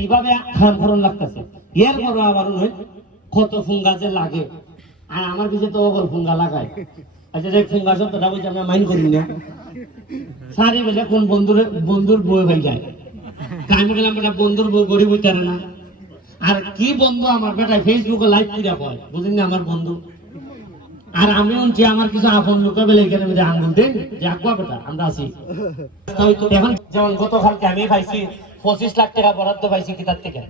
এইভাবে খান ফরন লাগতেছে। এর পরও আবার নয় কত ফুঙ্গা যে লাগে। আর আমার পিছে তো ওগর ফুঙ্গা লাগায়। আচ্ছা যে ফুঙ্গা শব্দটা বলছি আমরা মাইন্ড করি না। সারি কোন বন্ধুর বন্ধুর বই হয়ে যায়। বেটা, বন্ধুর বউ গরিব হইতে না। আর কি বন্ধু আমার বেটা ফেসবুকে লাইভ করে কয় বুঝলেন না আমার বন্ধু? আর আমি শুনছি আমার কিছু আপন লোক বেলে এখানে দেন বেটা, আমরা আছি। এখন যেমন গতকালকে আমি পাইছি পঁচিশ লাখ টাকা বরাদ্দ পাইছি কিতার থেকে।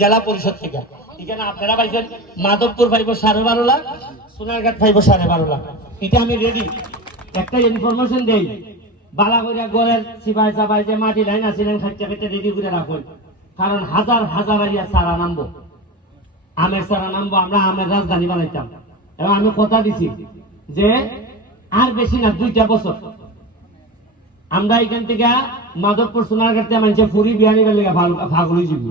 জেলা পরিষদ থেকে। এখানে আপনারা পাইছেন মাধবপুর পাইব সাড়ে বারো লাখ সোনারঘাট পাইব সাড়ে বারো লাখ। এটা আমি রেডি একটা ইনফরমেশন দেই বালা করিয়া গড়ের সিপাই চাপাই যে মাটি লাইন আছিলেন খাইতে খাইতে রেডি করে রাখুন কারণ হাজার হাজার আইয়া সারা নামবো। আমের সারা নামবো আমরা আমের রাজধানী বানাইতাম। এবং আমি কথা দিছি যে আর বেশি না দুইটা বছর। আমরা এখান থেকে মাধবপুর সোনারঘাটতে মানুষে ফুরি বিহানি বেলে ভাগলি যাব।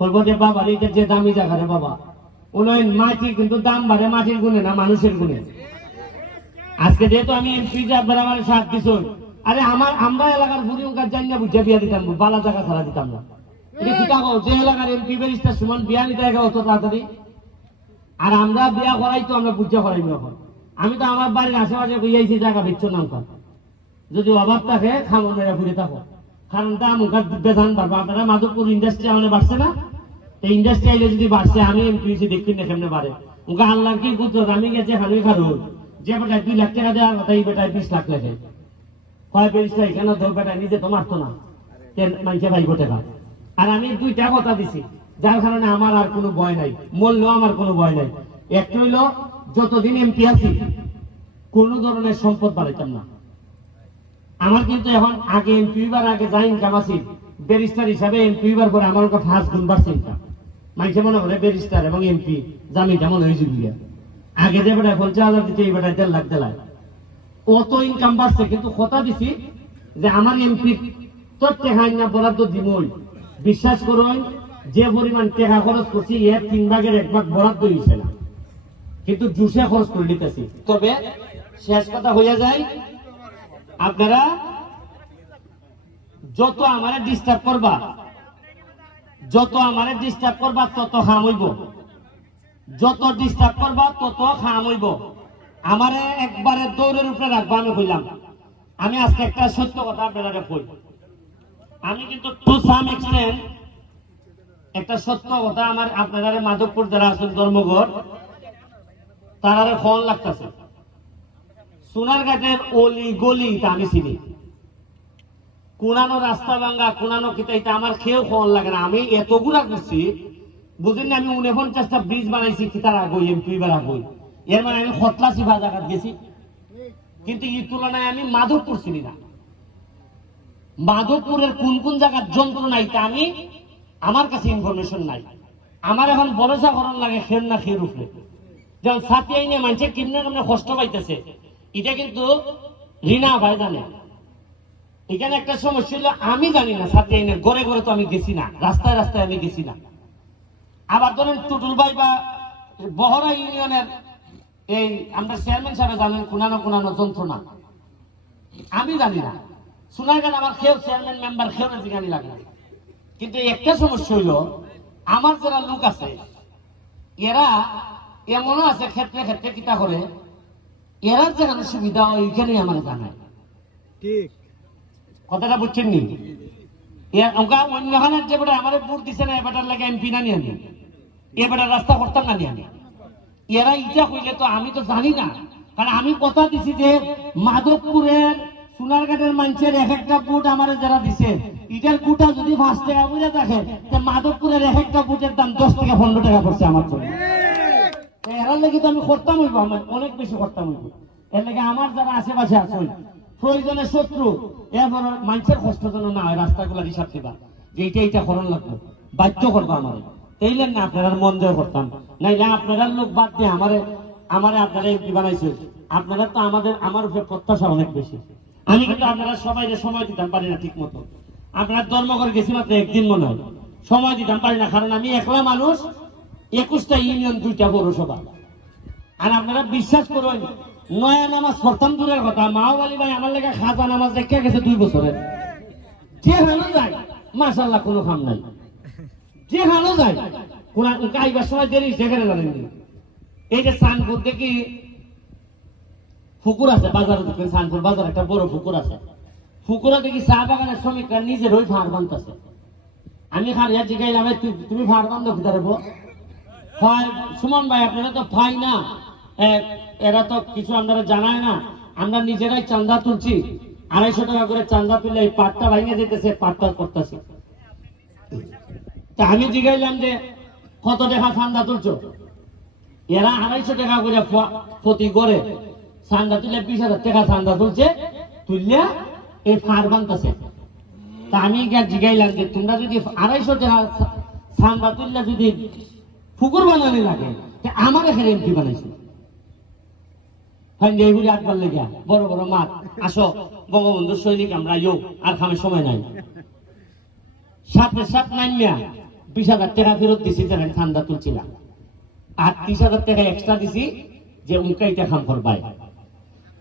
বলব যে বাবা এটা যে দামি জায়গা রে বাবা। উন্নয়ন মাটি, কিন্তু দাম বাড়ে, মাটির গুণে না, মানুষের গুণে। আজকে যেহেতু আমি এমপি আপনারা আমার সাথ দিছ আরে আমার, আমরা এলাকার ফুরি উনকার জানি না বুঝে বিয়া দিতাম, বালা জায়গা ছাড়া দিতাম না। যে এলাকার এমপি ব্যারিস্টার সুমন বিয়া নিতে অত তাড়াতাড়ি? আর আমরা বিয়া করাই তো আমরা বুঝে করাই এখন। আমি তো আমার বাড়ির আশেপাশে কইয়াইছি, জায়গা বিচ্ছ নাম যদি অভাব থাকে, খামো মেরা ঘুরে থাকো। কারণ তা মুখার বেধান পারব আপনারা মাধবপুর ইন্ডাস্ট্রি আমাদের বাড়ছে না? এই ইন্ডাস্ট্রি আইলে যদি বাড়ছে, আমি এমপি দেখি না কেমনে বাড়ে। মুখে আল্লাহ কি কুদরত? আমি গেছে হানুই খারু যে বেটায় দুই লাখ টাকা দেওয়ার কথা এই বেটায় বিশ লাখ লেখে। কয় বেরিস্টা এখানে তোর বেটায় নিজে তো মারতো না। তেল মাইকে পাইব টাকা। আর আমি দুইটা কথা দিছি। যার কারণে আমার আর কোনো ভয় নাই। মরলেও আমার কোনো ভয় নাই। একটা হইল, যতদিন এমপি আছি, কোন ধরনের সম্পদ বাড়াইতাম না। আমার কিন্তু এখন আগে এমপি বার আগে যা ইনকাম আছে ব্যারিস্টার হিসাবে এমপি বার করে আমার ফার্স্ট গুণ বাড়ছে ইনকাম মানুষে মনে করে ব্যারিস্টার এবং এমপি জামিন যেমন হয়ে যাবি আগে যে বেটায় পঞ্চাশ হাজার দিতে, এই বেটায় দেড় লাখ দেলায়। অত ইনকাম বাড়ছে, কিন্তু কথা দিছি যে আমার এমপি তোর টেকাই না বরাদ্দ দিবই বিশ্বাস করুন, যে পরিমাণ টেকা খরচ করছি, এর তিন ভাগের এক ভাগ বরাদ্দ হয়েছে না। কিন্তু জুসে খরচ করে নিতেছি। তবে শেষ কথা হইয়া যায় আপনারা যত আমারে ডিস্টার্ব করবা, যত আমারে ডিস্টার্ব করবা, তত হাম হইব। যত ডিস্টার্ব করবা, তত হাম হইব। আমারে একবারে দৌড়ের উপরে রাখব, আমি কইলাম আমি আজকে একটা সত্য কথা আপনারা কই। আমি কিন্তু টু সাম এক্সটেন্ট একটা সত্য কথা আমার আপনারা মাধবপুর যারা আছেন ধর্মঘট তারা ফোন লাগতেছে। সোনারঘাটের অলি গলি এটা আমি চিনি। কোনানো রাস্তা ভাঙ্গা কোনানো কিতা, এটা আমার খেয়েও ফোন লাগে না। আমি এতগুলা করছি বুঝেন আমি উনপঞ্চাশটা ব্রিজ বানাইছি কিতার আগই এমপি বার আগই। এর মানে আমি খতলাসি বাজাঘাট গেছি। কিন্তু এই তুলনায় আমি মাধবপুর চিনি না। মাধবপুরের কোন কোন জায়গার যন্ত্র নাই এটা আমি আমার কাছে ইনফরমেশন নাই। আমার এখন ভরসা করার লাগে খের না খের উঠলে যেমন সাথে আইনে মানুষের কেমনে কষ্ট পাইতেছে। এটা কিন্তু রিনা ভাই জানে। এখানে একটা সমস্যা হলো, আমি জানি না আইনের ঘরে ঘরে তো আমি গেছি না, রাস্তায় রাস্তায় আমি গেছি না। আবার ধরেন টুটুল ভাই বা বহরা ইউনিয়নের এই আমরা চেয়ারম্যান সাহেব জানেন, কোনানো কোনানো যন্ত্রণা। আমি জানি না। সোনারঘাট আমার খেয়েও চেয়ারম্যান মেম্বার খেয়েও না জিগানি লাগে। না। কিন্তু একটা সমস্যা হইল, আমার যারা লোক আছে, এরা এমনও আছে, ক্ষেত্রে ক্ষেত্রে কিতা করে এরা যেখানে সুবিধা হয় ওইখানে আমার জানায় ঠিক। কথাটা বুঝছেন নি? এ- ওকা অন্যখানের যে বেটা আমার ভোট দিছে না এবারটার লাগে এমপি না নিয়ে আনি। এবারটার রাস্তা করতাম না নিয়ে এরা ইটা কইলে তো আমি তো জানি না। কারণ আমি কথা দিছি যে মাধবপুরের সোনারঘাটের মানুষের এক একটা বুট আমার যারা দিছে ইটার যদি পাঁচ টাকা বুঝে দেখে যে মাধবপুরের এক একটা বুটের দাম দশ টাকা পনেরো টাকা পড়ছে আমার জন্য। এরার লেগে তো আমি করতাম হইব, আমার অনেক বেশি করতাম হইব। এর লেগে আমার যারা আশেপাশে শত্রু এরপর মানুষের কষ্ট যেন না হয় হিসাব দিবা, যে লাগবে, বাধ্য করব আমার। তাইলে না আপনারা মন জয় করতাম, নাইলে আপনারা লোক বাদ দিয়ে আমারে আমারে আপনারা এমপি বানাইছে। আপনারা তো আমাদের, আমার উপরে প্রত্যাশা অনেক বেশি। আমি কিন্তু আপনারা সবাই সময় দিতাম পারি না ঠিক মতো আপনার ধর্মঘর গেছি মাত্র একদিন মনে হয়। সময় দিতাম পারি না, কারণ আমি একলা মানুষ একুশটা ইউনিয়ন, দুইটা পৌরসভা। আর আপনারা বিশ্বাস করুন, নয়া নামাজ পড়তাম দূরের কথা মাওয়ালি ভাই আমার লেগে খাজা নামাজ রেখে গেছে দুই বছরে। যে হলো যায় মাশাল্লাহ কোনো খাম নাই। যে হানো যায়, কোন কাইবার সময় দেরি, সেখানে জানেননি এই যে সানপুর দেখি, ফুকুর আছে, বাজারে দেখবেন সানপুর বাজার একটা বড় ফুকুর আছে। পুকুরে দেখি চা বাগানের শ্রমিকরা নিজের ওই ফাঁড় বানতেছে। আমি খারিয়া জিগাইলাম, "এই, তু- তুমি ফাঁড় বান্ধব ভিতরে হয় সুমন ভাই, আপনারা তো ফাই না। এরা তো কিছু আপনারা জানায় না। আমরা নিজেরাই চান্দা তুলছি। আড়াইশো টাকা করে চান্দা তুলে এই পাটটা ভাঙে যেতেছে পাটটা করতেছে। তা আমি জিগাইলাম যে, কত টাকা চান্দা তুলছো? এরা আড়াইশো টাকা করে প্রতি করে। চান্দা তুলে বিশ হাজার টাকা চান্দা তুলছে, তুললে এই ফার বানতেছে। তা আমি জিগাইলাম যে, তোমরা যদি আড়াইশো টাকা চান্দা তুললে যদি ফুকুর বানানি লাগে। আমার এখানে এমপি বানাইছে। হয় এইগুলি আটবার লেগে বড় বড় আসো, বঙ্গবন্ধু সৈনিক আমরা আর খামের সময় নাই। সাথে সাত নাইমিয়া বিশ হাজার টাকা ফেরত দিছি যেখানে ঠান্ডা তুলছিলাম। আর ত্রিশ হাজার টাকা এক্সট্রা দিছি, যে উনকাইটা খাম করবাই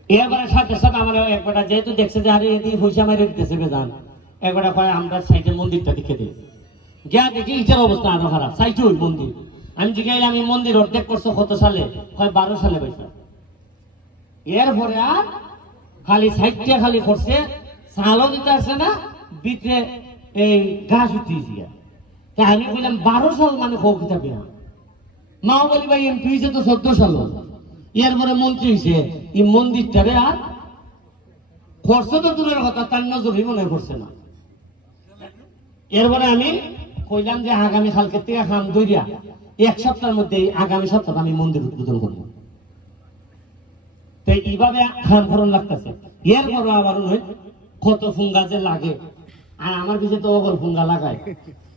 এবারে সাথে সাথে আমার একবারটা যেহেতু দেখছে যে, আরে এদিকে পয়সা মারি দিতেছে বেজান। একবারটা কয়, আমরা সাইডের মন্দিরটা দেখে দিই। গিয়া দেখি, ইটার অবস্থা আরও খারাপ। সাইটে মন্দির। আমি জিজ্ঞাসা আমি মন্দির অর্ধেক করছ কত সালে? কয় বারো সালে পয়সা এরপরে আর খালি সাইডটা খালি করছে সালও দিতে আসে না ভিতরে এই গাছ উঠিয়েছি তা আমি বললাম বারো সাল মানে হোক যাবে না মা বলি ভাই এমপি হয়েছে তো চোদ্দ সাল। এরপরে মন্ত্রী হয়েছে এই মন্দিরটারে আর খরচ তো দূরের কথা, তার নজরই মনে করছে না। এরপরে আমি কইলাম যে আগামী কালকে থেকে খাম দইরা। এক সপ্তাহের মধ্যে আগামী সপ্তাহে আমি মন্দির উদ্বোধন করব। তো এইভাবে খান ফরন লাগতেছে। এরপরও আবার কত ফুঙ্গা যে লাগে। আর আমার পিছিয়ে তো অগর ফুঙ্গা লাগায়।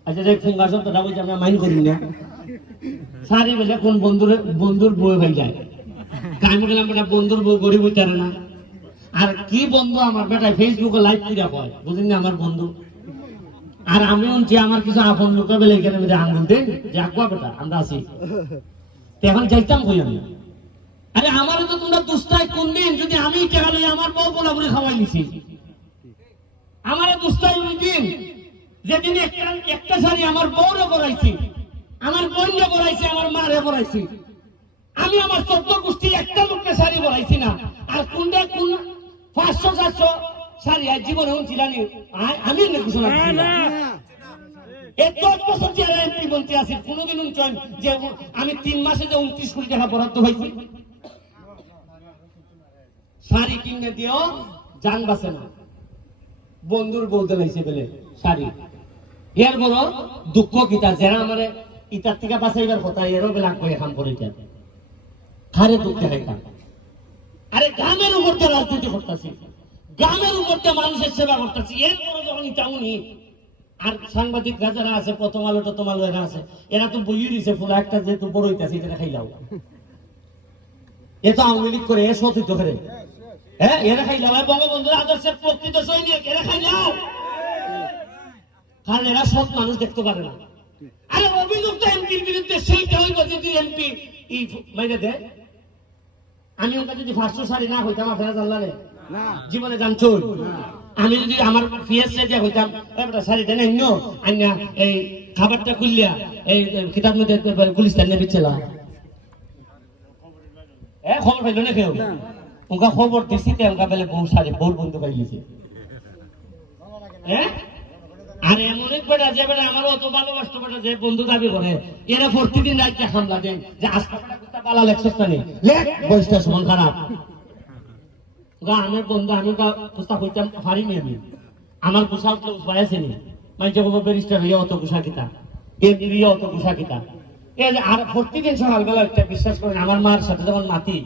আচ্ছা যে ফুঙ্গা শব্দটা বলছি, আমি মাইন্ড করি না। সারি কোন বন্ধুর বন্ধুর বই হয়ে যায়। আমি বললাম, বেটা, বন্ধুর গরিব হইতে না। আর কি বন্ধু আমার বেটা ফেসবুকে লাইভ করে কয় বুঝলেন না, আমার বন্ধু। আর আমি শুনছি আমার কিছু আপন লোক বেলে এখানে আঙ্গুল দেন। যে আগুয়া বেটা, আমরা আছি। এখন যাইতাম কই আমি? আরে আমারও তো তোমরা দুস্তায় কোন দিন যদি আমি লই আমার বউ বলা বলে খাওয়াই নিছি। আমারও দুস্তায় ওই দিন। যেদিন একটা একটা শাড়ি আমার বউরে পরাইছি আমার বোনরে পরাইছি আমার মারে পরাইছি আমি আমার চোদ্দ গোষ্ঠী একটা লোককে শাড়ি পরাইছি না। আর কোনটা, কোন পাঁচশো, সাতশো শাড়ি আর জীবনে জানি আ- আমি না। বছর যে এমপি মন্ত্রী আছি কোনোদিন উনচয় যে আমি তিন মাসে যে উনত্রিশ কোটি টাকা বরাদ্দ হয়েছি। শাড়ি কিনে দিও জান বাসে না। বন্ধুর বলতে লাগছে বলে, শাড়ি। এর বড় দুঃখ গীতা যারা আমার ইটার থেকে বাঁচাইবার কথা এরও বেলা করে খাম করে এটা খারে দুঃখ দেখাইতাম আরে গ্রামের উপর দিয়ে রাজনীতি করতেছি। গ্রামের উপর দিয়ে মানুষের সেবা করতেছি। এরপরে যখন ইটা উনি আর সাংবাদিকরা যারা আছে প্রথম আলো প্রথম আলো এরা আছে এরা তো বইয়ে দিছে ফুলা একটা যেহেতু বড় হইতেছে এটা খাইলাও এ তো আওয়ামী লীগ করে এ সতীর্থ করে। হ্যাঁ এরা খাইলাও বঙ্গবন্ধুর আদর্শের প্রকৃত সৈনিক এরা খাইলাও কারণ এরা সৎ মানুষ দেখতে পারে না। আরে অভিযুক্ত এমপির বিরুদ্ধে সেইটা হইব যদি এমপি ই দেয় আমি ওটা যদি পাঁচশো শাড়ি না হইতাম আপনারা জানলেন জীবনে যান চোর আমি যদি আমার পিএস দিয়ে হইতাম একটা শাড়িটা নেই আইনা এই খাবারটা খুললিয়া এই কিতাব মধ্যে গুলিস্তান নেবে ছিল এ খবর পাইল না। কেউ ওকে খবর দিছি তে ওকে বেলে বউ শাড়ি বউর বন্ধু পাইলিছে হ্যাঁ আর এমন এক বেটা যে বেটা আমার অত ভালোবাসতো বেটা যে বন্ধু দাবি করে এরা প্রতিদিন রাইতে হামলা দেন যে আজকে বেটা পালা লেখছস না লেখ বয়সটা সমান খারাপ। আমার বন্ধু, আমি গা কুস্তা কইতাম পারিনি আমি আমার কুসা তো উপায় আছে নি। মানে যে কোনো ব্যারিস্টার হইয়া অত কুসা কিতা। এমপি হইয়া অত কুসা কিতা। আর প্রতিদিন সকালবেলা একটা বিশ্বাস করেন, আমার মার সাথে যখন মাতি,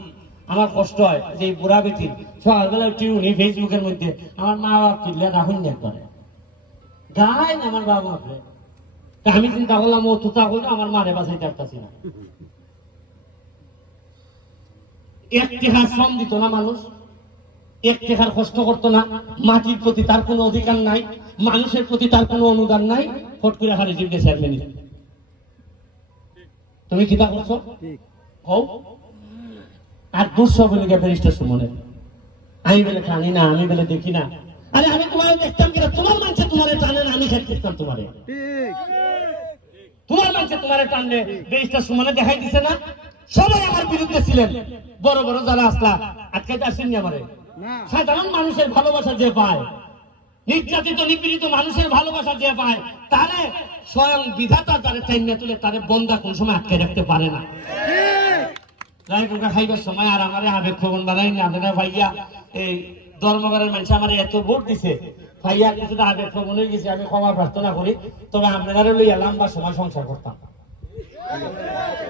আমার কষ্ট হয় যে বুড়া বেটির সকালবেলা উঠি উনি ফেসবুকের মধ্যে আমার মা বাপ কিনলে রাখুন না করে। গায় না আমার বাবা আপনি আমি চিন্তা করলাম, ও তুতা করলে আমার মারে বাঁচাইতে পারতাছি না। এক টেকার শ্রম দিত না মানুষ। এক টেকার কষ্ট করতো না মাটির প্রতি তার কোনো অধিকার নাই মানুষের প্রতি তার কোনো অনুদান নাই ফট করে হারে জীবনে চেয়ারম্যান তুমি কিতা করছ? হও আর দুঃসব বলে গে ব্যারিস্টার সুমনের আমি বলে জানি না আমি বলে দেখি না। আরে আমি তোমার দেখতাম কিনা? তোমার মানুষের তোমারে টানে না আমি খেতেছিলাম তোমারে। তোমার মানুষে তোমারে টানলে দেশটা সুমনে দেখাই দিছে না? সবাই আমার বিরুদ্ধে ছিলেন। বড় বড় যারা আসলা আজকে আসেননি আমারে। সাধারণ মানুষের ভালোবাসা যে পায় নির্যাতিত নিপীড়িত মানুষের ভালোবাসা যে পায় তারে স্বয়ং বিধাতা তারে চাইনা তুলে তারে বন্দা কোন সময় আটকে রাখতে পারে না। যাই হোক, খাইবার সময় আর আমার আবেগ খবর বানাইনি আপনারা ভাইয়া এই ধর্মঘরের মানুষ আমার এত ভোট দিছে। ভাইয়া কিছুটা আবেগ খবর হয়ে গেছে আমি ক্ষমা প্রার্থনা করি। তবে আপনারা লইয়া লম্বা সময় সংসার করতাম।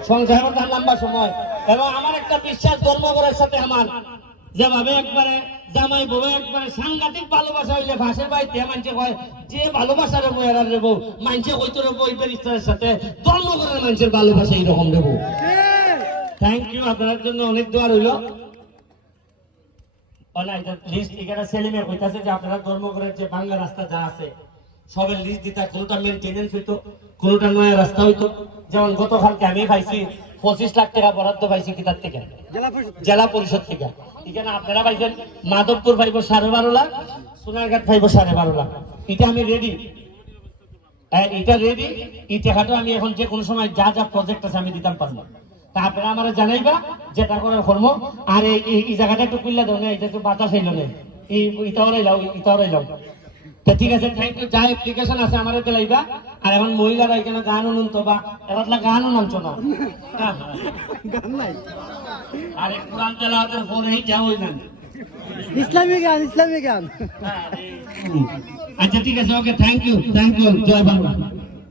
সংসার করতাম লম্বা সময়। এবং আমার একটা বিশ্বাস ধর্মঘরের সাথে আমার যেভাবে একবারে জামাই বউ একবারে সাংঘাতিক ভালোবাসা হইলে ভাষের বাড়িতে মানছে কয়, যে ভালোবাসা রেবো এরা রেবো মানছে হইতো রেবো ওই ব্যারিস্টারের সাথে, ধর্মঘরের মানুষের ভালোবাসা এইরকম রেবো থ্যাংক ইউ আপনার জন্য অনেক দোয়া রইল। লিস্ট যে ধর্মঘরের যে রাস্তা যা আছে লিস্ট দিতা, কোনটা হইতো, কোনটা নয়া রাস্তা হইতো। যেমন গতকালকে আমি পাইছি, পঁচিশ লাখ টাকা বরাদ্দ পাইছি কিতার থেকে। জেলা পরিষদ থেকে? এখানে আপনারা পাইছেন মাধবপুর পাইব সাড়ে বারো লাখ সোনারঘাট পাইব সাড়ে বারো লাখ এটা আমি রেডি হ্যাঁ, এটা রেডি এই টাকাটা আমি এখন যে কোনো সময় যা যা প্রজেক্ট আছে আমি দিতাম পারব। তা আপনারা আমার জানাইবা যেটা করে করব আর এই জায়গাটা একটু কুইল্লা দেবো না এটা একটু বাতাস হইল না। ইটাও রাইলাও ইটাও রাইলাও তা ঠিক আছে থ্যাংক ইউ যা অ্যাপ্লিকেশন আছে আমার দিলাইবা। আর এখন মহিলারা এখানে গান উনুন্ত বা এবার গানও নামছো না। হ্যাঁ। আর এক কোরআন তেলাওয়াতের পরে যা হই না ইসলামী গান ইসলামী গান আচ্ছা ঠিক আছে okay thank you thank you Joy Bangla.